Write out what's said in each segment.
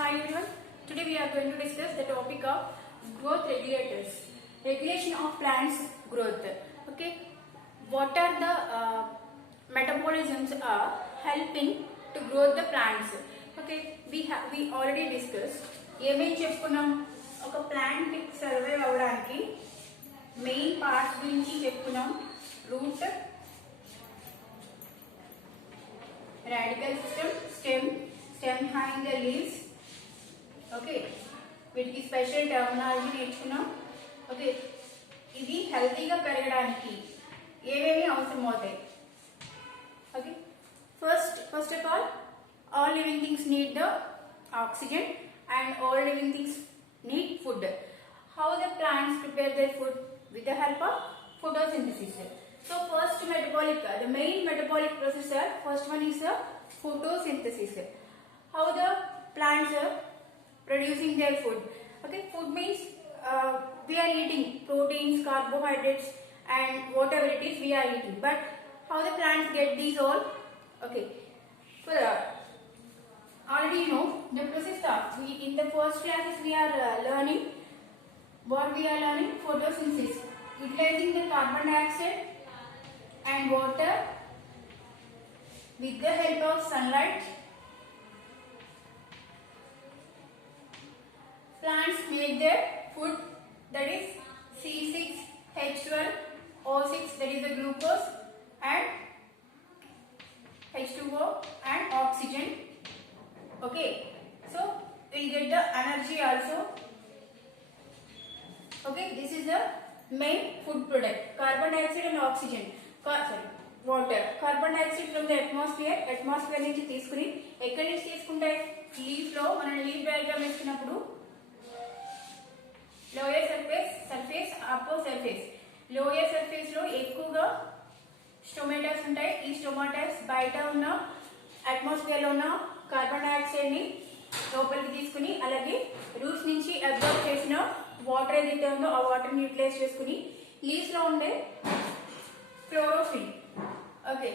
Hi everyone. Today we are going to discuss the topic of growth regulators. Regulation of plants growth. Okay. What are the metabolisms are helping to grow the plants? Okay. We already discussed. ఏమేం చెప్పుకున్నాం ఒక plant survive అవడానికి main parts గురించి చెప్పుకున్నాం. Root, radical system, stem behind the leaves. Okay, వీటికి special terminology నేర్చుకున్నాం. Okay, ఇది హెల్తీగా పెరగడానికి ఏమేమి అవసరం అవుతాయి. Okay, first of all living things need the oxygen and all living things need food. How the plants prepare their food? With the help of photosynthesis. So first the main metabolic process, first one is the photosynthesis. How the plants are producing their food. Okay, food means we are eating proteins, carbohydrates and whatever it is we are eating. But how the plants get these all? Okay, so already you know the process starts. In the first classes we are learning what we are learning, photosynthesis, utilizing the carbon dioxide and water with the help of sunlight. Plants make their food, that is C6H12O6, that is the glucose, and H2O and oxygen. Okay, so we get the energy also. Okay, this is the main food product. Carbon dioxide and oxygen. Water. Carbon dioxide from the atmosphere నుంచి తీసుకుని ఎక్కడి నుంచి తీసుకుంటాయి? Leaf లో మనం leaf diagram వేసుకున్నప్పుడు lower surface upper surface. Lower surface లో ఎక్కువగా స్టొమాటాస్ ఉంటాయి. ఈ స్టొమాటాస్ బయట ఉన్న అట్మాస్ఫియర్ లో ఉన్న కార్బన్ డయాక్సైడ్ ని లోపలికి తీసుకుని అలాగే రూట్స్ నుంచి అబ్జర్వ్ చేసిన వాటర్ ఏదైతే ఉందో ఆ వాటర్ ని యూటిలైజ్ చేసుకుని లీవ్స్ లో ఉండే chlorophyll. Okay,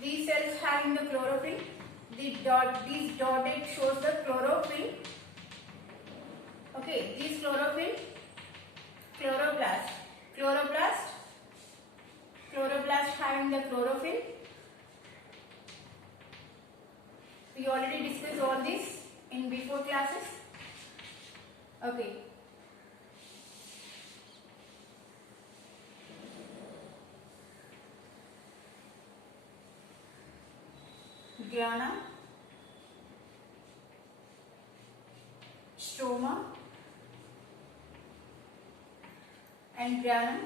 these cells having the chlorophyll, these dotted shows the chlorophyll. Okay, these chlorophyll, chloroplast having the chlorophyll. We already discussed all this in before classes. Okay, grana, stroma and granum.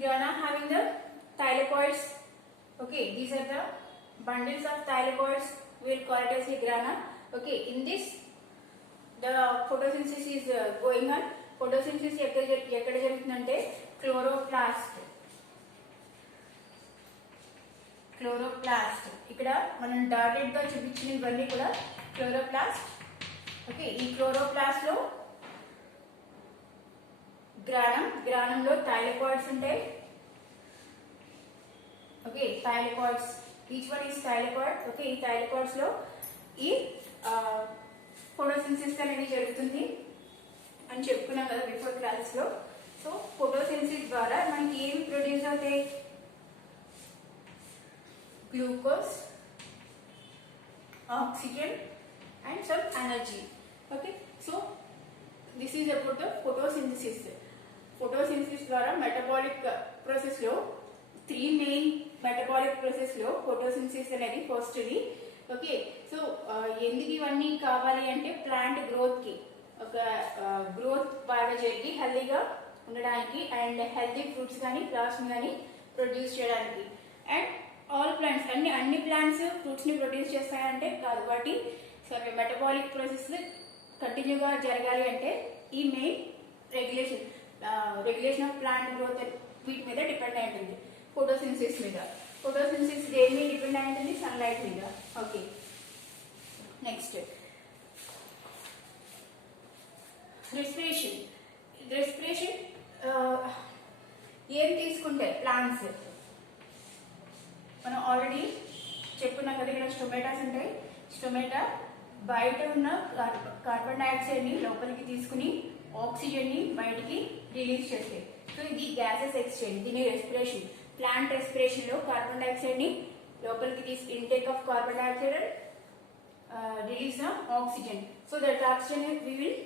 Grana having the thylakoids. Okay, these are the bundles of thylakoids. We will call it as a grana. Okay, in this the photosynthesis is going on. Photosynthesis ఎక్కడ జరుగుతుందంటే chloroplast ఇక్కడ మనం dotted గా చూపించిన ఇవన్నీ కూడా chloroplast. Okay, ఈ chloroplast లో గ్రానంలో థైలాకోయిడ్స్ ఉంటాయి. Okay, thylakoids, each one is thylakoid. Okay, ఈ థైలాకోయిడ్స్ లో ఈ ఫోటోసింథసిస్ అనేది జరుగుతుంది అని చెప్పుకున్నాం కదా బిఫోర్ క్లాసెస్ లో. సో ఫోటోసింథసిస్ ద్వారా మనకి ఏమి ప్రొడ్యూస్ అవుతాయి? Glucose, oxygen and some energy. Okay, so this is about the photosynthesis. Photosynthesis ద్వారా మెటబాలిక్ ప్రాసెస్ లో 3 మెయిన్ మెటబాలిక్ ప్రాసెస్ లో ఫోటోసింథసిస్ అనేది ఫస్ట్ది. ఓకే, సో ఎందుకు ఇవన్నీ కావాలి అంటే ప్లాంట్ గ్రోత్ కి, ఒక గ్రోత్ బాగా జరిగి హెల్దీగా ఉండడానికి అండ్ హెల్దీ ఫ్రూట్స్ కానీ ఫ్లవర్స్ కానీ ప్రొడ్యూస్ చేయడానికి. అండ్ ఆల్ ప్లాంట్స్, అన్ని ప్లాంట్స్ ఫ్రూట్స్ ని ప్రొడ్యూస్ చేస్తాయంటే కాదు, వాటి మెటబాలిక్ ప్రాసెస్ కంటిన్యూగా జరగాలి అంటే ఈ main regulation of plant growth వీటి మీద డిపెండ్ అయి ఉంటుంది. ఫోటోసింథసిస్ మీద. ఫోటోసింథసిస్ దేని మీద డిపెండ్ అయి ఉంటుంది? సన్లైట్ మీద. Okay, next respiration. ఏం తీసుకుంటే ఉంటాయి ప్లాంట్స్. మనం ఆల్రెడీ చెప్పుకున్నాం కదా, ఇక్కడ స్టొమాటాస్ ఉంటాయి. స్టొమాటా బయట ఉన్న కార్బన్ డైఆక్సైడ్ ని లోపలికి తీసుకుని ఆక్సిజన్ ని బయటికి రిలీజ్ చేస్తాయి. సో ఇది గ్యాసెస్ ఎక్స్చేంజ్, దీని రెస్పిరేషన్. ప్లాంట్ రెస్పిరేషన్ లో కార్బన్ డైఆక్సైడ్ ని లోపలికి తీసి intake of carbon dioxide release the oxygen. So that oxygen we will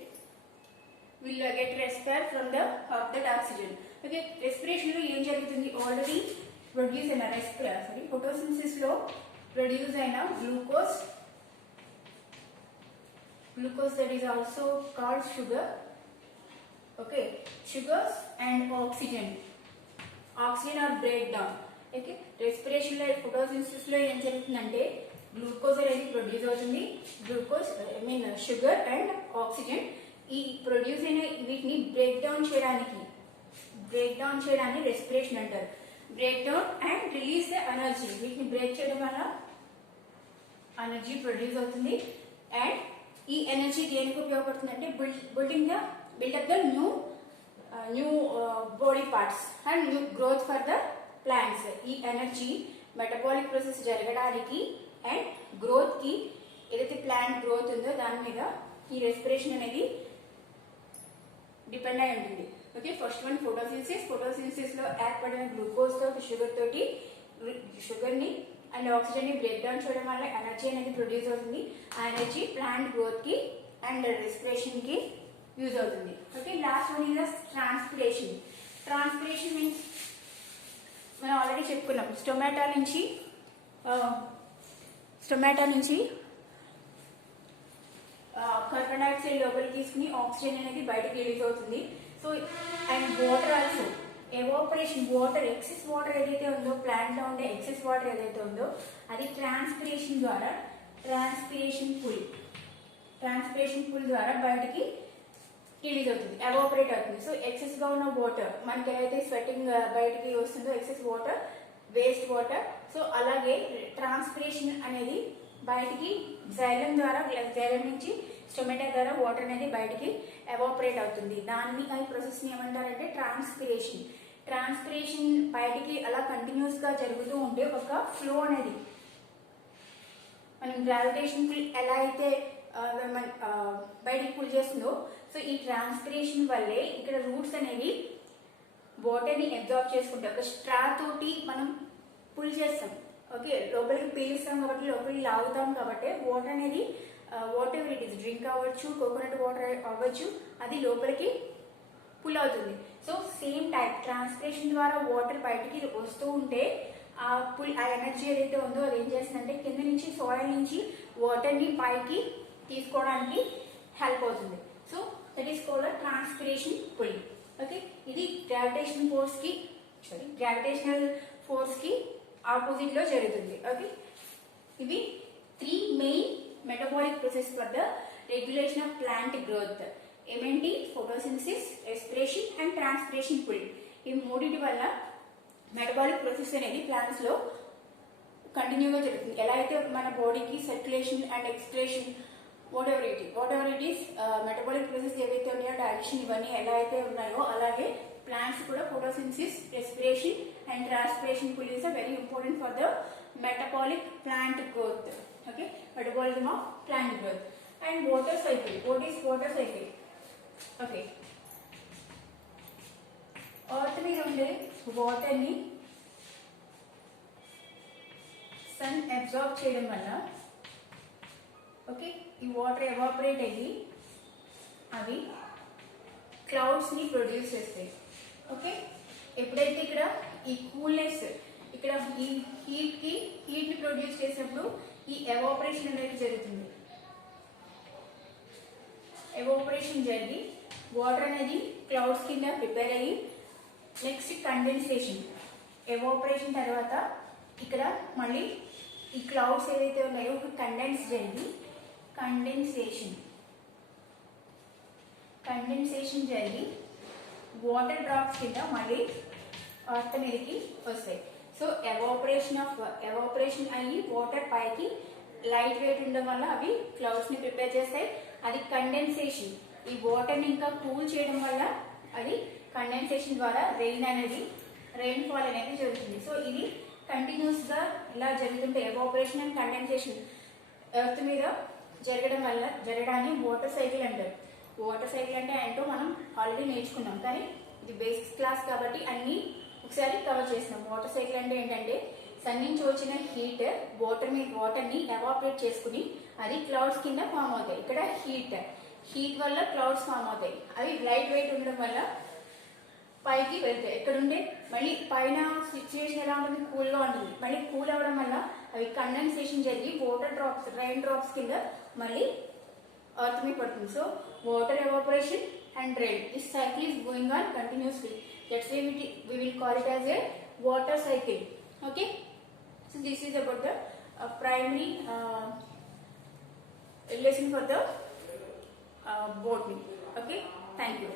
get respire from the of that oxygen. Okay, respiration lo em jarugutundi, already produce aina photosynthesis lo produce aina glucose that is also called sugar. Okay, sugars and oxygen are breakdown. Okay, respiration lo photosynthesis lo em jarugutundante glucose అనేది produce అవుతుంది. Glucose sugar and oxygen ఈ produce అయిన వీటిని break down చేయడాన్ని respiration అంటారు. Break down and release the energy. వీటిని break చేయడం వల్ల ఎనర్జీ ప్రొడ్యూస్ అవుతుంది. అండ్ ఈ ఎనర్జీ దేనికి ఉపయోగపడుతుంది అంటే build up the new body parts and new growth for the plants. ఈ ఎనర్జీ మెటబాలిక్ ప్రాసెస్ జరగడానికి అండ్ గ్రోత్ కి, ఏదైతే ప్లాంట్ గ్రోత్ ఉందో దాని మీద ఈ రెస్పిరేషన్ అనేది డిపెండ్ అయి ఉంటుంది. ఓకే, ఫస్ట్ వన్ ఫోటోసిన్సిస్ లో ఏర్పడిన గ్లూకోజ్ తో షుగర్ ని అండ్ ఆక్సిజన్ ని బ్రేక్ డౌన్ చేయడం వల్ల ఎనర్జీ అనేది ప్రొడ్యూస్ అవుతుంది. ఆ ఎనర్జీ ప్లాంట్ గ్రోత్ కి అండ్ రెస్పిరేషన్ కి యూజ్ అవుతుంది. Okay, last one is transpiration. Transpiration means మనం ఆల్రెడీ చెప్పుకున్నాం, స్టొమాటా నుంచి కార్బన్ డైఆక్సైడ్ లోపలికి తీసుకుని ఆక్సిజన్ అనేది బయటకు రిలీజ్ అవుతుంది. So and water also evaporation. Water excess water ఏదైతే ఉందో, ప్లాంట్ లో ఉండే ఎక్సెస్ వాటర్ ఏదైతే ఉందో అది ట్రాన్స్పిరేషన్ పుల్ ద్వారా బయటికి రిలీజ్ అవుతుంది, ఎవాపరేట్ అవుతుంది. సో ఎక్సెస్ గా ఉన్న వాటర్, మనకి ఏదైతే స్వెటింగ్ బయటికి వస్తుందో excess water, waste water, so అలాగే ట్రాన్స్పిరేషన్ అనేది బయటికి జైలం నుంచి స్టొమాటా ద్వారా వాటర్ అనేది బయటికి ఎవాపరేట్ అవుతుంది. దాన్ని ఈ ప్రాసెస్ ని ఏమంటారంటే ట్రాన్స్పిరేషన్ బయటికి అలా కంటిన్యూస్ గా జరుగుతూ ఉంటే ఒక ఫ్లో అనేది, మనం గ్రావిటేషన్ ఎలా అయితే బయటికి పుల్ చేస్తుందో, సో ఈ ట్రాన్స్పిరేషన్ వల్లే ఇక్కడ రూట్స్ అనేవి వాటర్ ని అబ్జార్బ్ చేసుకుంటాం. ఒక స్ట్రా తోటి మనం పుల్ చేస్తాం. ఓకే, లోపలికి పీలుస్తాం కాబట్టి, లోపలికి లాగుతాం కాబట్టి వాటర్ అనేది what ever it is, drink అవ్వచ్చు, కోకోనట్ వాటర్ అవ్వచ్చు, అది లోపలికి పుల్ అవుతుంది. సో సేమ్ టైప్ ట్రాన్స్పిరేషన్ ద్వారా వాటర్ బయటికి వస్తూ ఉంటే ఆ ఎనర్జీ ఏదైతే ఉందో అది ఏం చేస్తుందంటే కింద నుంచి సాయిల్ నుంచి వాటర్ ని పైకి తీసుకోవడానికి హెల్ప్ అవుతుంది. So that is called transpiration pull. Okay, ఇది గ్రావిటేషనల్ ఫోర్స్ కి ఆపోజిట్ లో జరుగుతుంది. ఓకే, ఇవి 3 main metabolic process for the regulation of plant growth. ఏమేంటి? Photosynthesis, respiration and transpiration pull. ఈ మూడింటి వల్ల మెటబాలిక్ ప్రాసెస్ అనేది ప్లాంట్స్ లో కంటిన్యూగా జరుగుతుంది. ఎలా అయితే మన బాడీకి circulation and excretion what ever it is metabolic process ఏవైతే ఉన్నాయో, డైజెషన్, ఇవన్నీ ఎలా అయితే ఉన్నాయో అలాగే ప్లాంట్స్ కూడా photosynthesis, respiration and transpiration pull is very important for the metabolic plant growth. Okay, metabolism of plant growth. And water cycle. What is water cycle? Okay, earth మీద ఉండే వాటర్ ని సన్ అబ్జార్బ్ చేయడం వల్ల okay ఈ water evaporate అయ్యి అవి clouds ని produce చేస్తాయి. ఓకే, ఎప్పుడైతే ఇక్కడ ఈ కూల్నెస్, ఇక్కడ ఈ హీట్ ని ప్రొడ్యూస్ చేసినప్పుడు ఈ ఎవాపరేషన్ అనేది జరుగుతుంది. ఎవాపరేషన్ జరిగి వాటర్ అనేది క్లౌడ్స్ కింద ప్రిపేర్ అయ్యి నెక్స్ట్ కండెన్సేషన్. ఎవాపరేషన్ తర్వాత ఇక్కడ మళ్ళీ ఈ క్లౌడ్స్ ఏదైతే ఉన్నాయో కండెన్స్ జరిగి కండెన్సేషన్ జరిగి వాటర్ డ్రాప్స్ కింద మళ్ళీ ఎర్త్ మీదకి వస్తాయి. సో ఎవాపరేషన్ అయ్యి వాటర్ పైకి లైట్ వెయిట్ ఉండడం వల్ల అవి క్లౌడ్స్ ని ప్రిపేర్ చేస్తాయి. అది కండెన్సేషన్, ఈ వాటర్ ని ఇంకా కూల్ చేయడం వల్ల అది కండెన్సేషన్ ద్వారా రెయిన్ అనేది రెయిన్ఫాల్ అనేది జరుగుతుంది. సో ఇది కంటిన్యూస్ గా ఇలా జరుగుతుంటే ఎవాపరేషన్ అండ్ కండెన్సేషన్ ఎర్త్ మీద జరగడాన్ని వాటర్ సైకిల్ అంటారు. వాటర్ సైకిల్ అంటే ఏంటో మనం ఆల్రెడీ నేర్చుకున్నాం, కానీ ఇది బేసిక్స్ క్లాస్ కాబట్టి అన్ని ఒకసారి కవర్ చేసినాం. వాటర్ సైకిల్ అంటే ఏంటంటే సన్ నుంచి వచ్చిన హీట్ వాటర్ని ఎవాపరేట్ చేసుకుని అది క్లౌడ్స్ కింద ఫామ్ అవుతాయి. ఇక్కడ హీట్ వల్ల క్లౌడ్స్ ఫామ్ అవుతాయి. అవి లైట్ వెయిట్ ఉండడం వల్ల పైకి వెళ్తాయి. ఎక్కడుండే మళ్ళీ పైన సిచ్యువేషన్ ఎలా ఉంటుంది, కూల్ గా ఉంటుంది. మళ్ళీ కూల్ అవ్వడం వల్ల అవి కండెన్సేషన్ జరిగి వాటర్ డ్రాప్స్, రైన్ డ్రాప్స్ కింద మళ్ళీ earth మీద పడుతుంది. So water evaporation and rain, this cycle is going on continuously. That's why we will call it as a water cycle. Okay, so this is about the primary lesson for the botany. Okay, thank you.